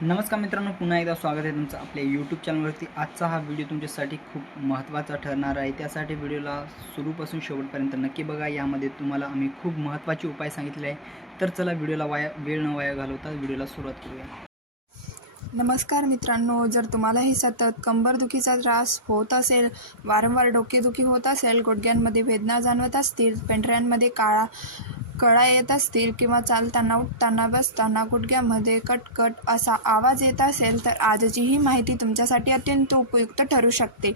नमस्कार मित्रांनो, पुन्हा एकदा स्वागत आहे तुमचं आपल्या यूट्यूब चॅनलवरती। आजचा हा व्हिडिओ तुमच्यासाठी खूप महत्त्वाचा ठरणार आहे। त्यासाठी व्हिडिओला सुरूपासून शेवटपर्यंत नक्की बघा। यामध्ये तुम्हाला आम्ही खूप महत्त्वाचे उपाय सांगितले आहे। तर चला व्हिडिओला वेळ न वाया घालवता व्हिडिओला सुरुवात करूया। नमस्कार मित्रांनो, जर तुम्हालाही सतत कंबरदुखीचा त्रास होत असेल, वारंवार डोकेदुखी होत असेल, गुडघ्यांमध्ये वेदना जाणवत असतील, पेंढऱ्यांमध्ये कळा येत असतील किंवा चालताना, उठताना, बसताना गुडघ्यामध्ये कटकट असा आवाज येत असेल, तर आजची ही माहिती तुमच्यासाठी अत्यंत उपयुक्त ठरू शकते।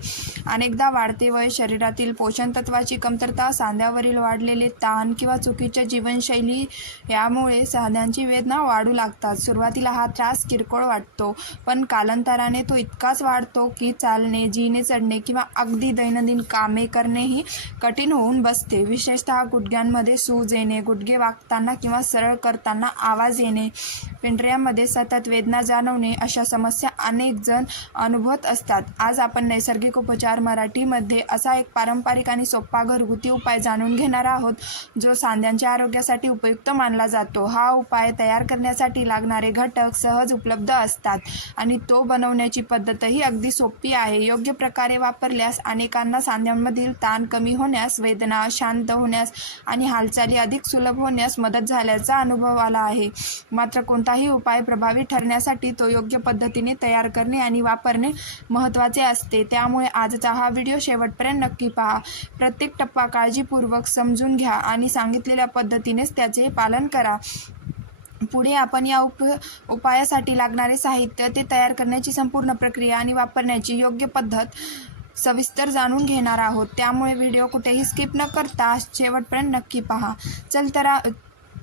अनेकदा वाढते वय, शरीरातील पोषण तत्वाची कमतरता, सांध्यावरील वाढलेले ताण किंवा चुकीच्या जीवनशैली यामुळे सांध्यांची वेदना वाढू लागतात। सुरुवातीला हा त्रास किरकोळ वाटतो, पण कालांतराने तो इतकाच वाढतो की चालणे, जिने चढणे किंवा अगदी दैनंदिन कामे करणेही कठीण होऊन बसते। विशेषतः गुडघ्यांमध्ये सूज येणे, गुडघे वाकताना किंवा सरळ करताना आवाज येणे, पेंढऱ्यामध्ये सतत वेदना जाणवणे, अशा समस्या अनेक जण अनुभवत असतात। आज आपण नैसर्गिक उपचार मराठीमध्ये असा एक पारंपरिक आणि सोपा घरगुती उपाय जाणून घेणार आहोत, जो सांध्यांच्या आरोग्यासाठी उपयुक्त मानला जातो। हा उपाय तयार करण्यासाठी लागणारे घटक सहज उपलब्ध असतात आणि तो बनवण्याची पद्धतही अगदी सोपी आहे। योग्य प्रकारे वापरल्यास अनेकांना सांध्यांमधील ताण कमी होण्यास, वेदना शांत होण्यास आणि हालचाली अधिक सुलभ होण्यास मदत झाल्याचा अनुभव आला आहे। मात्र कोणताही उपाय प्रभावी ठरण्यासाठी तो योग्य पद्धतीने तयार करणे आणि वापरणे महत्त्वाचे असते। त्यामुळे आजचा हा व्हिडिओ शेवटपर्यंत नक्की पहा। प्रत्येक टप्पा काळजीपूर्वक समजून घ्या आणि सांगितलेल्या पद्धतीनेच त्याचे पालन करा। पुढे आपण या उपायासाठी लागणारे साहित्य, ते तयार करण्याची संपूर्ण प्रक्रिया आणि वापरण्याची योग्य पद्धत सविस्तर जाणून घेणार आहोत। त्यामुळे व्हिडिओ कुठेही स्किप न करता शेवटपर्यंत नक्की पहा।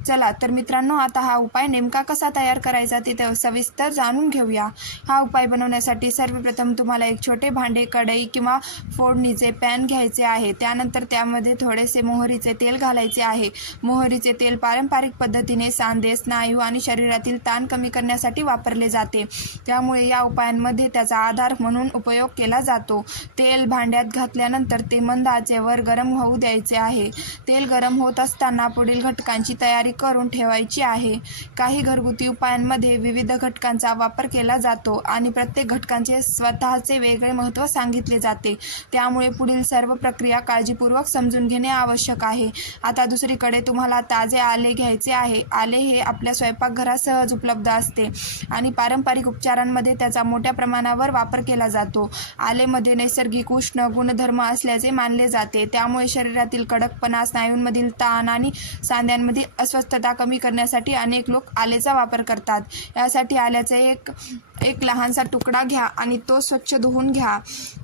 चला तर मित्रांनो, आता हा उपाय नेमका कसा तयार करायचा ते सविस्तर जाणून घेऊया। हा उपाय बनवण्यासाठी सर्वप्रथम तुम्हाला एक छोटे भांडे, कढई किंवा फोडणीचे पॅन घ्यायचे आहे। त्यानंतर त्यामध्ये थोडेसे मोहरीचे तेल घालायचे आहे। मोहरीचे तेल पारंपरिक पद्धतीने सांधे, स्नायू आणि शरीरातील ताण कमी करण्यासाठी वापरले जाते, त्यामुळे या उपायांमध्ये त्याचा आधार म्हणून उपयोग केला जातो। तेल भांड्यात घातल्यानंतर ते मंद आचेवर गरम होऊ द्यायचे आहे। तेल गरम होत असताना पुढील घटकांची तयारी करून ठेवायची आहे। काही घरगुती उपायांमध्ये विविध घटकांचा वापर केला जातो आणि प्रत्येक घटकांचे स्वतःचे वेगळे महत्त्व सांगितले जाते, त्यामुळे पुढील सर्व प्रक्रिया काळजीपूर्वक समजून घेणे आवश्यक आहे। आता दुसरीकडे तुम्हाला ताजे आले घ्यायचे आहे। आले हे आपल्या स्वयंपाकघरात सहज उपलब्ध असते आणि पारंपरिक उपचारांमध्ये त्याचा मोठ्या प्रमाणावर वापर केला जातो। आलेमध्ये नैसर्गिक उष्ण गुणधर्म असल्याचे मानले जाते, त्यामुळे शरीरातील कडकपणा, स्नायूंमधील ताण आणि सांध्यांमधील अस्वस्थता कमी करण्यासाठी अनेक लोक आलेचा वापर करतात। यासाठी आल्याचा एक लहानसा तुकडा घ्या आणि तो स्वच्छ धुवून घ्या।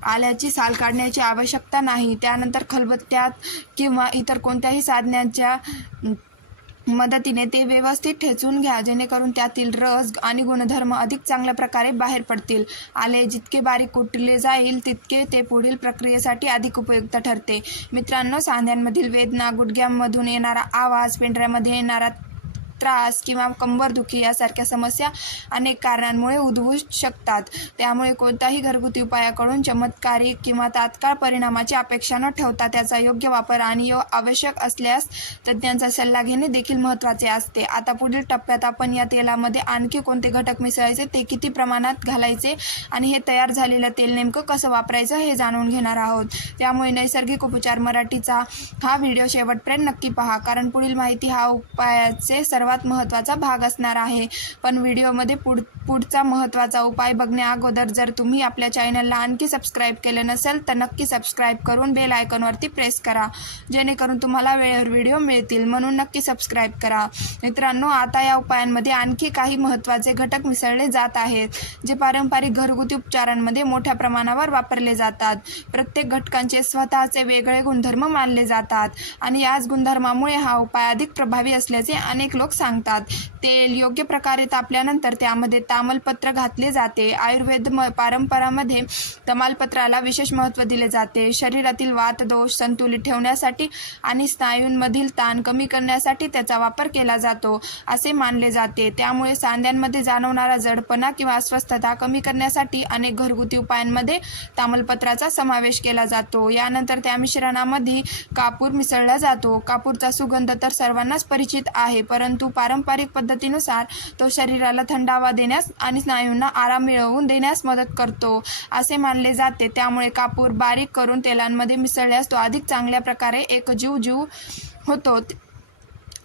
आल्याची साल काढण्याची आवश्यकता नाही। त्यानंतर खलबत्त्यात किंवा इतर कोणत्याही साधनाच्या मदतीने ते व्यवस्थित ठेचून घ्या, जेणेकरून त्यातील रस आणि गुणधर्म अधिक चांगल्या प्रकारे बाहेर पडतील। आले जितके बारीक कुटले जाईल तितके ते पुढील प्रक्रियेसाठी अधिक उपयुक्त ठरते। मित्रांनो, सांध्यांमधील वेदना, गुडघ्यांमधून येणारा आवाज, पेंढऱ्यामध्ये येणारा त्रास किंवा कंबरदुखी यासारख्या समस्या अनेक कारणांमुळे उद्भवू शकतात, त्यामुळे कोणत्याही घरगुती उपायाकडून चमत्कारिक किंवा तात्काळ परिणामाची अपेक्षा न ठेवता त्याचा योग्य वापर आणि आवश्यक असल्यास तज्ज्ञांचा सल्ला घेणे देखील महत्त्वाचे असते। आता पुढील टप्प्यात आपण या तेलामध्ये आणखी कोणते घटक मिसळायचे, ते किती प्रमाणात घालायचे आणि हे तयार झालेलं तेल नेमकं कसं वापरायचं हे जाणून घेणार आहोत। त्यामुळे नैसर्गिक उपचार मराठीचा हा व्हिडिओ शेवटपर्यंत नक्की पहा, कारण पुढील माहिती हा उपायाचे सर्वात महत्त्वाचा भाग असणार आहे। पण व्हिडिओमध्ये पुढचा महत्त्वाचा उपाय बघण्या अगोदर जर तुम्ही आपल्या चॅनलला आणखी सबस्क्राईब केले नसेल तर नक्की सबस्क्राईब करून बेल आयकॉनवरती प्रेस करा, जेणेकरून तुम्हाला वेळेवर व्हिडिओ मिळतील, म्हणून नक्की सबस्क्राईब करा। मित्रांनो, आता या उपायांमध्ये आणखी काही महत्त्वाचे घटक मिसळले जात आहेत, जे पारंपरिक घरगुती उपचारांमध्ये मोठ्या प्रमाणावर वापरले जातात। प्रत्येक घटकांचे स्वतःचे वेगळे गुणधर्म मानले जातात आणि याच गुणधर्मामुळे हा उपाय अधिक प्रभावी असल्याचे अनेक लोक सांगतात। तेल योग्य प्रकारे तापल्यानंतर त्यामध्ये तामलपत्र घातले जाते। आयुर्वेद परंपरामध्ये तमालपत्राला विशेष महत्त्व दिले जाते। शरीरातील वात दोष संतुलित ठेवण्यासाठी आणि स्नायूंमधील ताण कमी करण्यासाठी त्याचा वापर केला जातो असे मानले जाते, त्यामुळे सांध्यांमध्ये जाणवणारा जडपणा किंवा अस्वस्थता कमी करण्यासाठी अनेक घरगुती उपायांमध्ये तामलपत्राचा समावेश केला जातो। यानंतर त्या मिश्रणामध्ये कापूर मिसळला जातो। कापूरचा सुगंध तर सर्वांनाच परिचित आहे, परंतु परंतु पारंपरिक पद्धतीनुसार तो शरीराला थंडावा देण्यास आणि स्नायूंना आराम मिळवून देण्यास मदत करतो असे मानले जाते. त्यामुळे कापूर बारीक करून तेलांमध्ये मिसळल्यास तो अधिक चांगल्या प्रकारे एकजीव होतो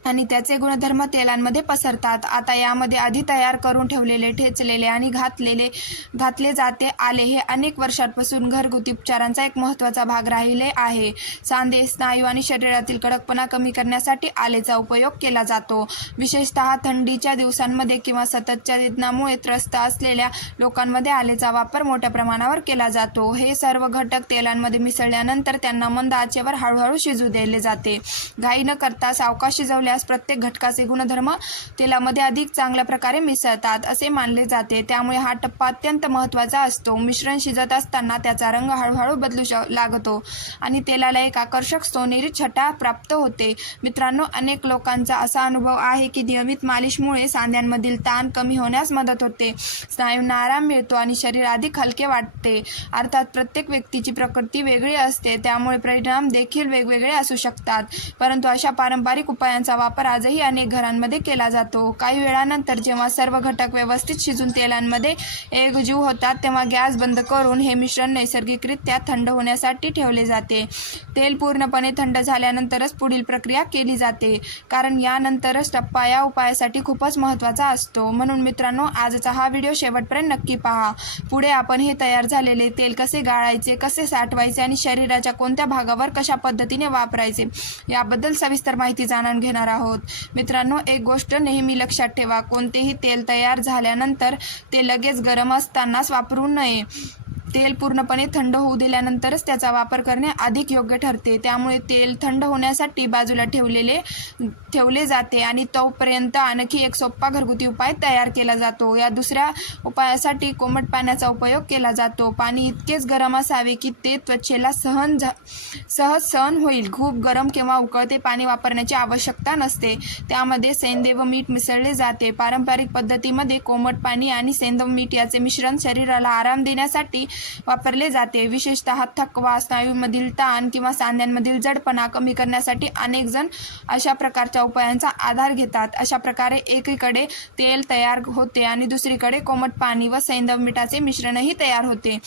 आणि त्याचे गुणधर्म तेलांमध्ये पसरतात. आता यामध्ये आधी तयार करून ठेवलेले, ठेचलेले आणि घातले जाते आले हे अनेक वर्षांपासून घरगुती उपचारांचा एक महत्त्वाचा भाग राहिले आहे. सांधे, स्नायू आणि शरीरातील कडकपणा कमी करण्यासाठी आलेचा उपयोग केला जातो. विशेषतः थंडीच्या दिवसांमध्ये किंवा सततच्या निद्रामुळे त्रस्त असलेल्या लोकांमध्ये आलेचा वापर मोठ्या प्रमाणावर केला जातो. हे सर्व घटक तेलांमध्ये मिसळल्यानंतर त्यांना मंद आचेवर हळूहळू शिजू दिले जाते. घाई न करता सावकाश शिजवल्यास प्रत्येक घटकाचे गुणधर्म तेलामध्ये अधिक चांगल्या प्रकारे मिसळतात असे मानले जाते. त्यामुळे हा टप्पा अत्यंत महत्त्वाचा असतो. मिश्रण शिजत असताना त्याचा रंग हळूहळू बदलू लागतो आणि तेलाला एक आकर्षक सोनेरी छटा प्राप्त होते. मित्रांनो, अनेक लोकांचा असा अनुभव आहे की नियमित मालिशमुळे सांध्यांमधील ताण कमी होण्यास मदत होते, स्नायूंना आराम मिळतो आणि शरीर अधिक हलके वाटते. अर्थात प्रत्येक व्यक्तीची प्रकृती वेगळी असते, त्यामुळे परिणाम देखील वेगवेगळे असू शकतात. परंतु अशा पारंपरिक उपायांचा वापर आजही अनेक घरांमध्ये केला जातो. काही वेळानंतर जेव्हा सर्व घटक व्यवस्थित शिजून तेलांमध्ये एकजीव होतात तेव्हा गॅस बंद करून हे मिश्रण नैसर्गिकरित्या थंड होण्यासाठी ठेवले जाते. तेल पूर्णपणे थंड झाल्यानंतरच पुढील प्रक्रिया केली जाते, कारण यानंतरच टप्पा या उपायासाठी खूपच महत्त्वाचा असतो. म्हणून मित्रांनो, आजचा हा व्हिडिओ शेवटपर्यंत नक्की पहा. पुढे आपण हे तयार झालेले तेल कसे गाळायचे, कसे साठवायचे आणि शरीराच्या कोणत्या भागावर कशा पद्धतीने वापरायचे याबद्दल सविस्तर माहिती जाणून घेणार आहोत. मित्रांनो, एक गोष्ट नेहमी लक्षात ठेवा, कोणतेही तेल तयार झाल्यानंतर ते लगेच गरम असतानाच वापरू नये. तेल पूर्णपणे थंड होऊ दिल्यानंतरच त्याचा वापर करणे अधिक योग्य ठरते. त्यामुळे तेल थंड होण्यासाठी बाजूला ठेवले जाते आणि तोपर्यंत आणखी एक सोपा घरगुती उपाय तयार केला जातो. या दुसऱ्या उपायासाठी कोमट पाण्याचा उपयोग केला जातो. पाणी इतकेच गरम असावे की ते त्वचेला सहज सहन होईल. खूप गरम किंवा उकळते पाणी वापरण्याची आवश्यकता नसते. त्यामध्ये सेंदे व मीठ मिसळले जाते. पारंपरिक पद्धतीमध्ये कोमट पाणी आणि सेंदव मीठ याचे मिश्रण शरीराला आराम देण्यासाठी वापरले जाते. विशेषतः थकवा, स्नायूंमधील ताण किंवा सांध्यांमधील जडपणा कमी करण्यासाठी अनेक जण अशा प्रकारच्या उपायांचा आधार घेतात. अशा प्रकारे एकीकडे तेल तयार होते आणि दुसरीकडे कोमट पाणी व सैंधव मिठाचे मिश्रणही तयार होते.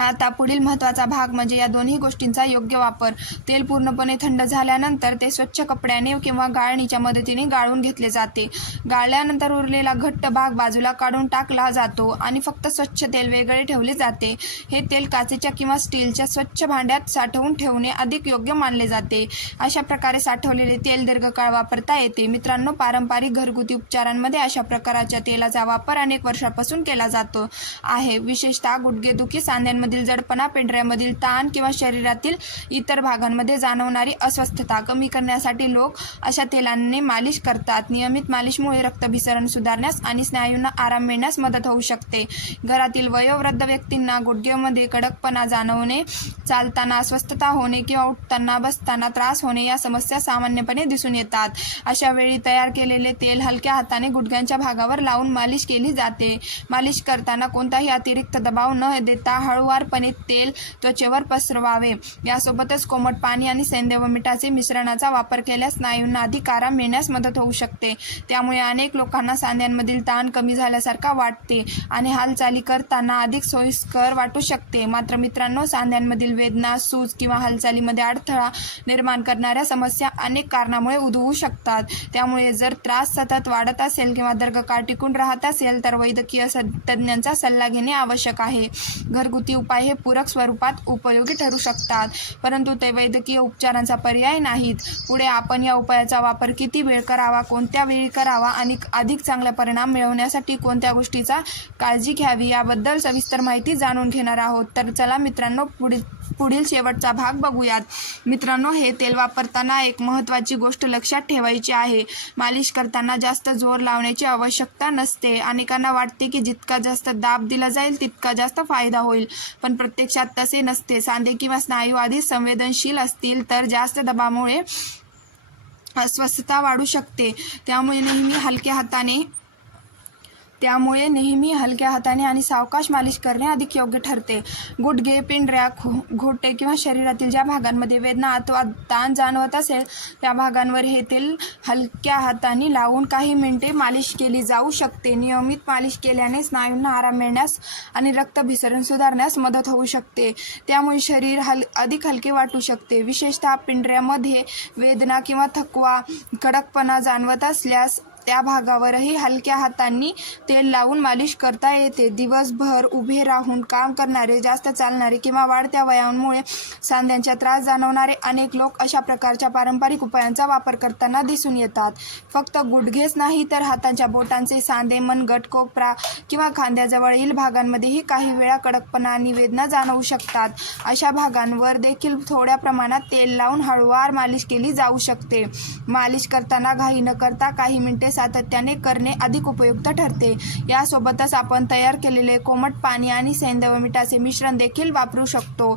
आता पुढील महत्त्वाचा भाग म्हणजे या दोन्ही गोष्टींचा योग्य वापर. तेल पूर्णपणे थंड झाल्यानंतर ते स्वच्छ कपड्याने किंवा गाळणीच्या मदतीने गाळून घेतले जाते. गाळल्यानंतर उरलेला घट्ट भाग बाजूला काढून टाकला जातो आणि फक्त स्वच्छ तेल वेगळे ठेवले जाते. हे तेल काचेच्या किंवा स्टीलच्या स्वच्छ भांड्यात साठवून ठेवणे अधिक योग्य मानले जाते. अशा प्रकारे साठवलेले तेल दीर्घकाळ वापरता येते. मित्रांनो, पारंपरिक घरगुती उपचारांमध्ये अशा प्रकारच्या तेलाचा वापर अनेक वर्षांपासून केला जातो आहे. विशेषतः गुडघेदुखी, सांध्यांमध्ये जडपणा, पेंढऱ्यामधील ताण किंवा शरीरातील इतर भागांमध्ये जाणवणारी अस्वस्थता कमी करण्यासाठी लोक अशा तेलाने मालिश करतात. नियमित मालिशमुळे रक्तभिसरण सुधारण्यास आणि स्नायूंना आराम मिळण्यास मदत होऊ शकते. घरातील वयोवृद्ध व्यक्तींना गुडघ्यामध्ये कडकपणा जाणवणे, चालताना अस्वस्थता होणे किंवा उठताना बसताना त्रास होणे या समस्या सामान्यपणे दिसून येतात. अशा वेळी तयार केलेले तेल हलक्या हाताने गुडघ्यांच्या भागावर लावून मालिश केली जाते. मालिश करताना कोणताही अतिरिक्त दबाव न देता हळूवारपणे तेल त्वचेवर पसरवावे. यासोबतच कोमट पाणी आणि सेंदे व मिठाचे मिश्रणाचा वापर केल्यास स्नायूंना अधिक आराम मिळण्यास मदत होऊ शकते. त्यामुळे अनेक लोकांना सांध्यांमधील ताण कमी झाल्यासारखा वाटते आणि हालचाली करताना अधिक सोयीस्कर वाटू शकते. मात्र मित्रांनो, सांध्यांमधील वेदना, सूज किंवा हालचालीमध्ये अडथळा निर्माण करणाऱ्या समस्या अनेक कारणामुळे उद्भवू शकतात. त्यामुळे जर त्रास सतत वाढत असेल किंवा दीर्घकाळ टिकून राहत असेल तर वैद्यकीय तज्ज्ञांचा सल्ला घेणे आवश्यक आहे. घरगुती उपाय हे पूरक स्वरूपात उपयोगी ठरू शकतात, परंतु ते वैद्यकीय उपचारांचा पर्याय नाहीत. पुढे आपण या उपायाचा वापर किती वेळ करावा, कोणत्या वेळी करावा आणि अधिक चांगला परिणाम मिळवण्यासाठी कोणत्या गोष्टीचा काळजी घ्यावी याबद्दल सविस्तर माहिती जाणून घेणार आहोत. तर चला मित्रांनो, पुढील शेवटचा भाग बघूयात. मित्रांनो, हे तेल वापरताना एक महत्त्वाची गोष्ट लक्षात ठेवायची आहे. मालिश करताना जास्त जोर लावण्याची आवश्यकता नसते. अनेकांना वाटते की जितका जास्त दाब दिला जाईल तितका जास्त फायदा होईल, पण प्रत्यक्षात तसे नसते. सांधे किंवा स्नायू आधीच संवेदनशील असतील तर जास्त दबावामुळे अस्वस्थता वाढू शकते. त्यामुळे नेहमी हलक्या हाताने त्यामुळे नेहमी हलक्या हाताने आणि सावकाश मालिश करणे अधिक योग्य ठरते. गुडघे, पिंढऱ्या, घोटे किंवा शरीरातील ज्या भागांमध्ये वेदना अथवा ताण जाणवत असेल त्या भागांवर हे तेल हलक्या हाताने लावून काही मिनिटे मालिश केली जाऊ शकते. नियमित मालिश केल्याने स्नायूंना आराम मिळण्यास आणि रक्तभिसरण सुधारण्यास मदत होऊ शकते. त्यामुळे शरीर अधिक हलके वाटू शकते. विशेषतः पिंढऱ्यामध्ये वेदना किंवा थकवा, कडकपणा जाणवत असल्यास त्या भागावरही हलक्या हातांनी तेल लावून मालिश करता येते. दिवसभर उभे राहून काम करणारे, जास्त चालणारे किंवा वाढत्या वयामुळे सांध्यांचा त्रास जाणवणारे अनेक लोक अशा प्रकारच्या पारंपरिक उपायांचा वापर करताना दिसून येतात. फक्त गुडघेच नाही तर हातांच्या बोटांचे सांधे, मनगट, कोपरा किंवा खांद्याजवळील भागांमध्येही काही वेळा कडकपणा आणि वेदना जाणवू शकतात. अशा भागांवर देखील थोड्या प्रमाणात तेल लावून हळूवार मालिश केली जाऊ शकते. मालिश करताना घाई न करता काही मिनिटे सातत्याने करणे अधिक उपयुक्त ठरते. यासोबतच आपण तयार केलेले कोमट पाणी आणि सैंधव मिठाचे मिश्रण देखील वापरू शकतो.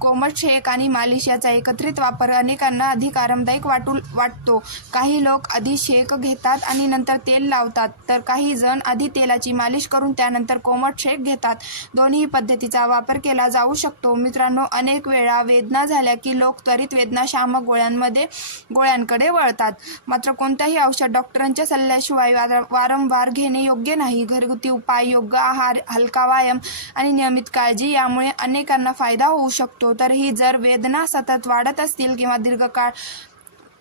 कोमट शेक आणि मालिश याचा एकत्रित वापर अनेकांना अधिक आरामदायक वाटतो. काही लोक आधी शेक घेतात आणि नंतर तेल लावतात, तर काही जण आधी तेलाची मालिश करून त्यानंतर कोमट शेक घेतात. दोन्ही पद्धतीचा वापर केला जाऊ शकतो. मित्रांनो, अनेक वेळा वेदना झाल्या की लोक त्वरित वेदनाशामक गोळ्यांकडे वळतात. मात्र कोणत्याही औषध डॉक्टरांच्या सल्ल्याशिवाय वारंवार घेणे योग्य नाही. घरगुती उपाय, योग्य आहार, हलका व्यायाम आणि नियमित काळजी यामुळे अनेकांना फायदा होऊ शकतो. तरीही जर वेदना सतत वाढत असतील किंवा दीर्घकाळ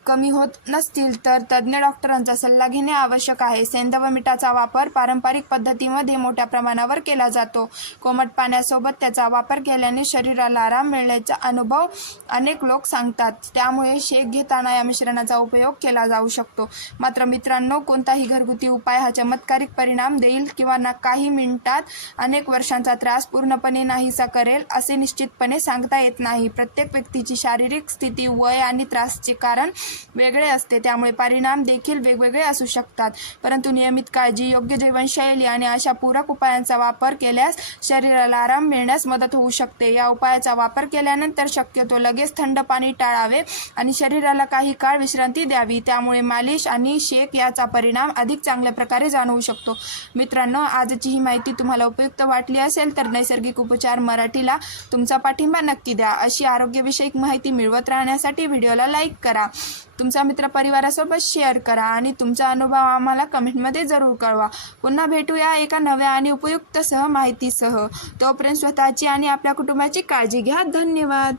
कमी होत नसतील तर तज्ज्ञ डॉक्टरांचा सल्ला घेणे आवश्यक आहे. सैंधव मिठाचा वापर पारंपरिक पद्धतीमध्ये मोठ्या प्रमाणावर केला जातो. कोमट पाण्यासोबत त्याचा वापर केल्याने शरीराला आराम मिळण्याचा अनुभव अनेक लोक सांगतात. त्यामुळे शेक घेताना या मिश्रणाचा उपयोग केला जाऊ शकतो. मात्र मित्रांनो, कोणताही घरगुती उपाय हा चमत्कारिक परिणाम देईल किंवा काही मिनिटात अनेक वर्षांचा त्रास पूर्णपणे नाहीसा करेल असे निश्चितपणे सांगता येत नाही. प्रत्येक व्यक्तीची शारीरिक स्थिती, वय आणि त्रासचे कारण वेगळे असते. त्यामुळे परिणाम देखील वेगवेगळे असू शकतात. परंतु नियमित काळजी, योग्य जीवनशैली आणि अशा पूरक उपायांचा वापर केल्यास शरीराला आराम मिळण्यास मदत होऊ शकते. या उपायाचा वापर केल्यानंतर शक्यतो लगेच थंड पाणी टाळावे आणि शरीराला काही काळ विश्रांती द्यावी. त्यामुळे मालिश आणि शेक याचा परिणाम अधिक चांगल्या प्रकारे जाणवू शकतो. मित्रांनो, आजची ही माहिती तुम्हाला उपयुक्त वाटली असेल तर नैसर्गिक उपचार मराठीला तुमचा पाठिंबा नक्की द्या. अशी आरोग्यविषयक माहिती मिळवत राहण्यासाठी व्हिडिओला लाईक करा, तुमच्या मित्रपरिवारासोबत शेअर करा आणि तुमचा अनुभव आम्हाला कमेंटमध्ये जरूर कळवा. पुन्हा भेटूया एका नव्या आणि उपयुक्त माहितीसह. तोपर्यंत स्वतःची आणि आपल्या कुटुंबाची काळजी घ्या. धन्यवाद.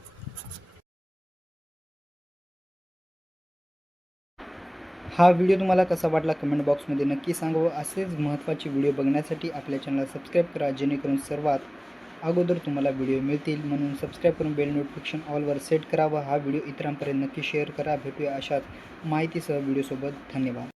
हा व्हिडिओ तुम्हाला कसा वाटला कमेंट बॉक्समध्ये नक्की सांगा. असेच महत्त्वाचे व्हिडिओ बघण्यासाठी आपल्या चॅनलला सबस्क्राईब करा, जेणेकरून सर्वात अगोदर तुम्हाला व्हिडिओ मिळतील. म्हणून सबस्क्राईब करून बेल नोटिफिकेशन ऑलवर सेट करा व हा व्हिडिओ इतरांपर्यंत नक्की शेअर करा. भेटूया अशाच माहितीसह व्हिडिओसोबत. धन्यवाद.